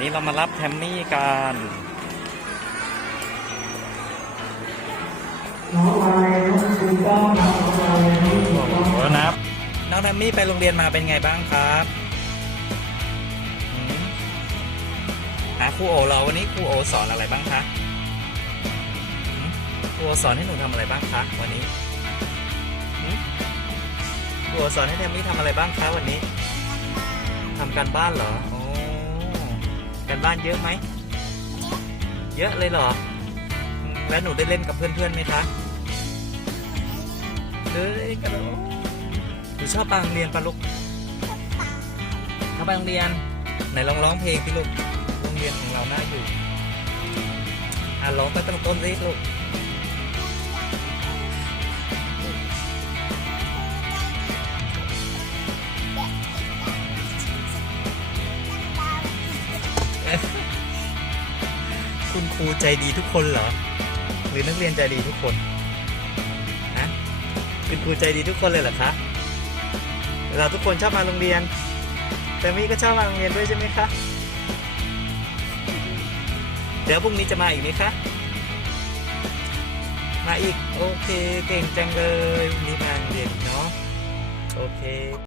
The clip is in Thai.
นี่เรามารับแทมมี่กันน้องไรน้องคุณป้องน้องไรนี่ถูกต้องโอ้นับน้องแทมมี่ไปโรงเรียนมาเป็นไงบ้างครับหาครูโอเราวันนี้ครูโอสอนอะไรบ้างคะครูโอสอนให้หนูทำอะไรบ้างคะวันนี้ครูโอสอนให้แทมมี่ทำอะไรบ้างคะวันนี้ทำการบ้านเหรอ กันบ้านเยอะไหม เยอะเลยเหรอ แล้วหนูได้เล่นกับเพื่อนๆไหมคะเลยกระโดดหนูชอบไปโรงเรียนปะลูกชอบไปโรงเรียน ไหนลองร้องเพลงสิลูก โรงเรียนของเราน่าอยู่ อะร้องไปตั้งต้นสิลูก คุณครูใจดีทุกคนเหรอ หรือนักเรียนใจดีทุกคนฮะคุณครูใจดีทุกคนเลยเหรอคะเราทุกคนชอบมาโรงเรียน แต่มี่ก็ชอบมาโรงเรียนด้วยใช่ไหมคะ เดี๋ยวพรุ่งนี้จะมาอีกไหมคะ มาอีก โอเค เก่งจังเลยพรุ่งนี้มา